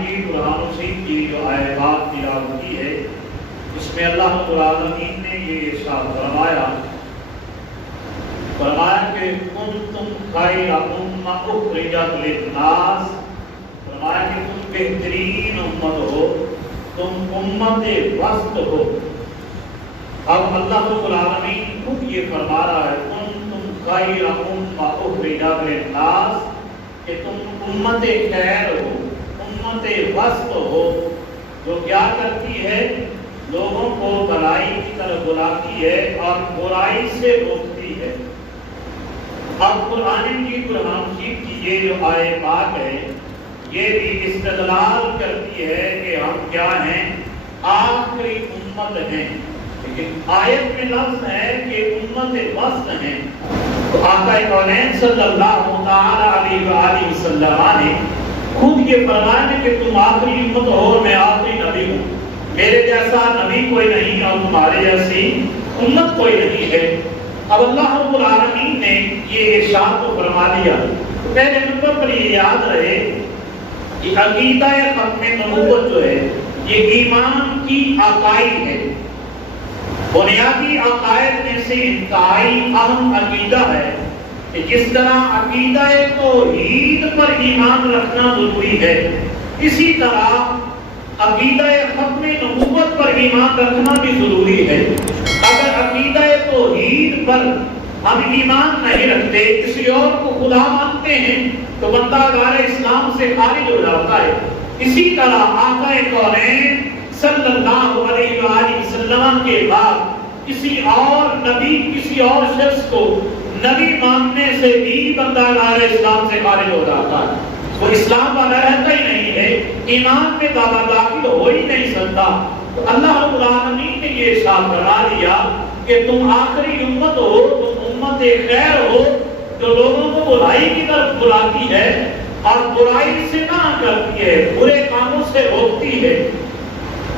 مجید قرآن مجید کی جو آیات تلاوت کی ہے اس میں اللہ رب العالمین نے یہ ارشاد فرمایا کہ کنتم خیر امہ اخرجت للناس، فرمایا کہ تم بہترین امت ہو، تم امت وسط ہو۔ اب اللہ رب العالمین خود یہ فرما رہا ہے کنتم خیر امہ اخرجت للناس، کہ تم امت خیر ہو، امت وسط ہو، جو کیا کرتی ہے لوگوں کو بھلائی کی طرف بلاتی ہے اور برائی سے روکتی ہے۔ اب قرآن کی یہ جو آیات ہے یہ بھی استدلال کرتی ہے کہ ہم کیا ہیں، آخری امت ہیں، لیکن آیت میں لفظ ہے کہ امت وسط ہیں۔ تو آقا کونین صلی اللہ تعالی علیہ وآلہ وسلم نے خود یہ فرمایا کہ تم آخری امت ہو اور میں آخری نبی ہوں، میرے جیسا نبی کوئی نہیں اور تمہارے جیسی امت کوئی نہیں ہے۔ اب اللہ رب العالمین نے یہ ارشاد کو فرما دیا، پہلے نمبر پر یہ یاد رہے کہ عقیدہ ختم نبوت جو ہے یہ ایمان کی عقائد ہے، بنیادی عقائد میں سے انتہائی اہم عقیدہ ہے کہ جس طرح عقیدہ توحید پر ایمان رکھنا ضروری ہے، اسی طرح عقیدہ ختم نبوت پر ایمان رکھنا بھی ضروری ہے۔ اگر عقیدہ توحید پر ہم ایمان نہیں رکھتے، کسی اور کو خدا مانتے ہیں تو بندہ دار اسلام سے خارج ہو جاتا ہے۔ اسی طرح آقا کونین صلی اللہ علیہ وآلہ وسلم کے بعد کسی اور نبی، کسی اور شخص کو نبی ماننے سے بھی بندہ دار اسلام سے خارج ہو جاتا ہے، وہ اسلام والا رہتا ہی نہیں ہے، ایمان میں داخل ہو ہی نہیں سکتا۔ تو اللہ رب العالمین نے یہ ارشاد فرما دیا کہ تم آخری امت ہو، تم امت خیر ہو جو لوگوں کو برائی کی طرف بلاتی ہے اور برائی سے منع کرتی ہے، برے کاموں سے روکتی ہے۔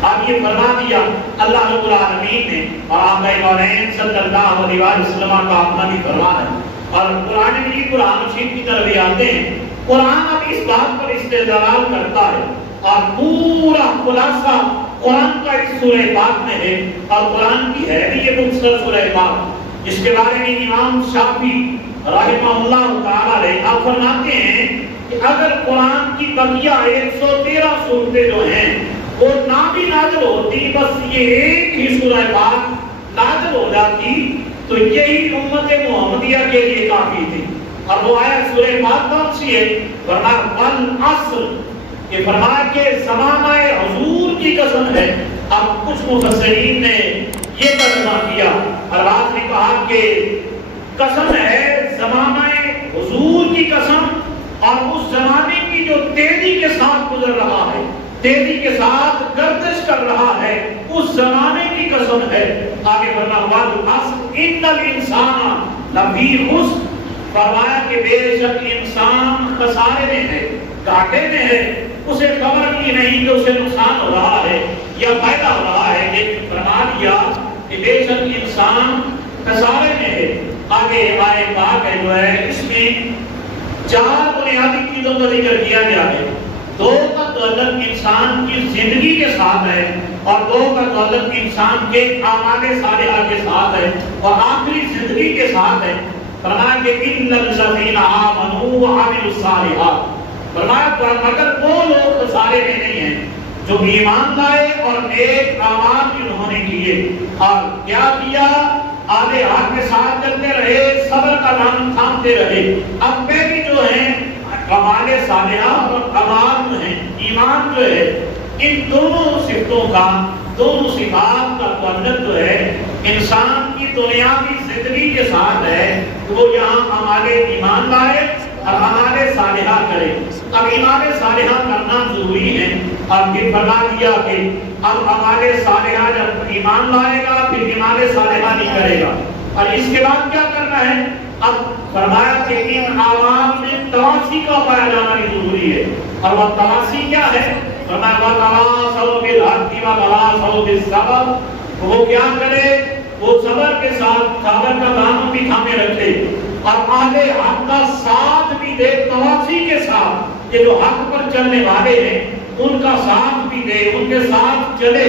اب یہ فرما دیا اللہ رب العالمین نے، اور آقا کونین صلی اللہ علیہ وسلم کا اپنا بھی فرمان ہے، اور قرآن مجید قرآن مجید کی طرف آتے ہیں۔ قرآن اب اس بات پر استدلال کرتا ہے اور پورا خلاصہ قرآن کا اس سورہ پاک میں ہے، اور قرآن کی ہے بھی یہ مختصر سورہ پاک، جس کے بارے میں امام شافعی رحمہ اللہ تعالی آپ فرماتے ہیں کہ اگر قرآن کی بقیہ 113 سورتیں جو ہیں وہ نہ بھی نازل ہوتی، بس یہ ایک ہی سورہ پاک نازل ہو جاتی تو یہی امت محمدیہ کے لیے کافی تھی۔ اور وہ آیت سورہ پاک کون سی ہے؟ فرمایا والعصر، کہ فرمایا کہ زمانہ حضور کی قسم ہے۔ اب کچھ مفسرین نے یہ ترجمہ کیا، اور بعض نے کہا کہ قسم ہے زمانہ حضور کی قسم، اور اس زمانے کی جو تیزی کے ساتھ گزر رہا ہے، تیزی کے ساتھ گردش کر رہا ہے، اس زمانے کی قسم ہے۔ آگے فرمایا والعصر ان الانسان لفی خسر، فرمایا کہ بے شک انسان خسارے میں ہے، گھاٹے میں ہے، اسے خبر بھی نہیں کہ اسے نقصان ہو رہا ہے یا فائدہ ہو رہا ہے، لیکن فرما دیا کہ بے شک انسان خسارے میں ہے۔ آگے آئے پاک ہے جو ہے اس میں 4 بنیادی چیزوں کا ذکر کیا گیا ہے۔ 2 کا تعلق انسان کی زندگی کے ساتھ ہے، اور 2 کا تعلق انسان کے اعمال صالحہ کے ساتھ ہے، اور آخری زندگی کے ساتھ ہے۔ فرمایا کہ ان الذین آمنوا وعملوا الصالحات، فرمایا مگر وہ لوگ خسارے میں نہیں ہیں جو ایمان لائے اور نیک اعمال بھی انہوں نے کیے، اور کیا کیا؟ آدھے ہاتھ میں ساتھ چلتے رہے، صبر کا دامن تھامتے رہے۔ اب پہلی جو ہیں اعمال صالحہ اور اعمال جو ہیں ایمان جو ہے، ان دونوں صفتوں کا، دونوں صفات کا تعلق جو ہے انسان کی دنیاوی زندگی کے ساتھ ہے، تو وہ یہاں اعمال ایمان لائے اور اعمال صالحہ کرے۔ اب اعمال صالحہ کرنا ضروری ہے، اور پھر فرما دیا کہ اب اعمال صالحہ جب ایمان لائے گا پھر اعمال صالحہ نہیں کرے گا، اور اس کے بعد کیا کرنا ہے؟ اب فرمایا کہ ان اعمال میں تواصی کا پایا جانا بھی ضروری ہے، اور وہ تواصی کیا ہے؟ فرمایا وَتَوَاصَوْا بِالْحَقِّ وَتَوَاصَوْا بِالصَّبْرِ، وہ کیا کرے؟ وہ صبر کے ساتھ صبر کا دامن بھی تھامے رکھے، اور اہل حق کا ساتھ بھی دے، تواصی کے ساتھ۔ یہ جو حق پر چلنے والے ہیں ان کا ساتھ بھی دے، ان کے ساتھ چلے،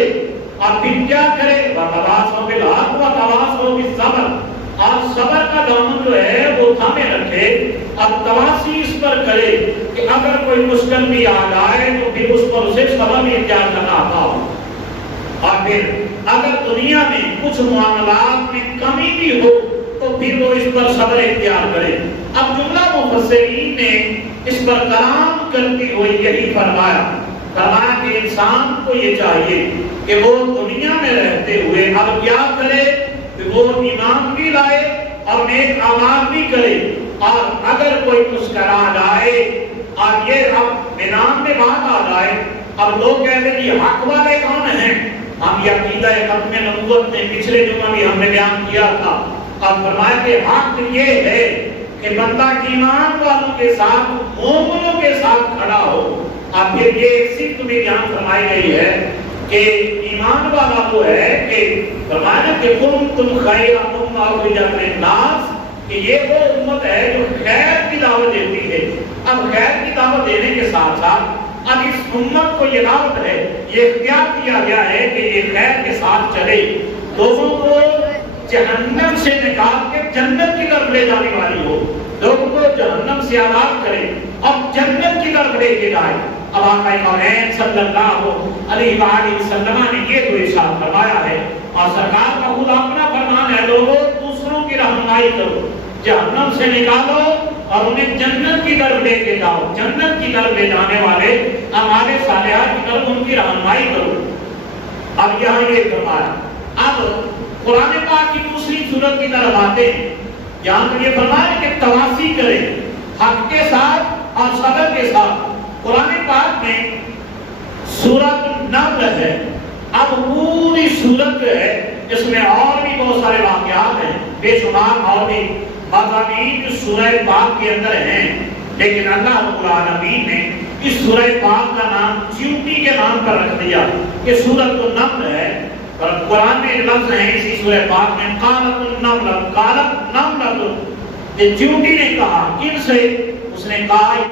اور پھر کیا کرے؟ وَتَوَاصَوْا بِالْحَقِّ وَتَوَاصَوْا بِالصَّبْرِ، اور صبر کا دامن جو ہے وہ تھامے رکھے، اور تواصی اس پر کرے کہ اگر کوئی مشکل بھی آ جائے تو پھر اس پر اسے صبر بھی اختیار کرنا آتا ہو، اور پھر اگر دنیا میں کچھ معاملات میں کمی بھی ہو تو پھر وہ اس پر صبر اختیار کرے۔ اب جملہ مفسرین نے اس پر کلام کرتے ہوئے یہی فرمایا کہ انسان کو یہ چاہیے کہ وہ دنیا میں رہتے ہوئے اب کیا کرے کہ وہ ایمان بھی لائے اور نیک اعمال بھی کرے، اور اگر کوئی مسکرا جائے اور یہ اب میدان میں بات آ جائے، اب لوگ کہتے ہیں یہ حق والے کون ہیں؟ ہم یہ عقیدہ ختم نبوت میں پچھلے جمعہ بھی ہم نے بیان کیا تھا، اور فرمایا کہ حق یہ ہے کہ بندہ ایمان والوں کے ساتھ مومنوں کے ساتھ کھڑا ہو، اور پھر یہ ایک صفت بھی بیان فرمائی گئی ہے کہ ایمان والا وہ ہے کہ فرمایا کہ کنتم خیر امۃ اخرجت للناس، کہ یہ وہ امت ہے جو خیر کی دعوت دیتی ہے۔ اب خیر کی دعوت دینے کے ساتھ ساتھ اب اس امت کو یہ دعوت ہے، یہ اختیار کیا گیا ہے کہ یہ خیر کے ساتھ چلے، لوگوں کو جہنم سے نکال کے جنت کی طرف لے جانے والی ہو، لوگوں کو جہنم سے آزاد کرے اور جنت کی طرف لے کے جائے۔ اب آقا کونین صلی اللہ علیہ وآلہ وسلم نے یہ تو ارشاد فرمایا ہے، اور سرکار کا خود اپنا فرمان ہے، لوگوں دوسروں کی رہنمائی کرو، جہنم سے نکالو اور انہیں جنت کی طرف لے کے جاؤ، جنت کی طرف لے جانے والے ہمارے صالحات کی طرف ان کی رہنمائی کرو۔ اب یہاں یہ فرمایا، اب قرآن پاک کی دوسری صورت کی طرف آتے ہیں، یہاں پر یہ فرمایا کہ تواصی کریں حق کے ساتھ اور صبر کے ساتھ۔ قرآن پاک میں سورۃ النمل ہے، اب پوری سورت ہے، اس میں اور بھی بہت سارے واقعات ہیں، بے شمار اور بھی مضامین جو سورہ پاک کے اندر ہیں، لیکن اللہ رب العالمین نے اس سورہ پاک کا نام چیونٹی کے نام پر رکھ دیا کہ سورۃ النمل ہے، اور قرآن میں ایک لفظ ہے اسی سورہ پاک میں قالت النمل، قالت نملۃ، یہ چیونٹی نے کہا، کن سے؟ اس نے کہا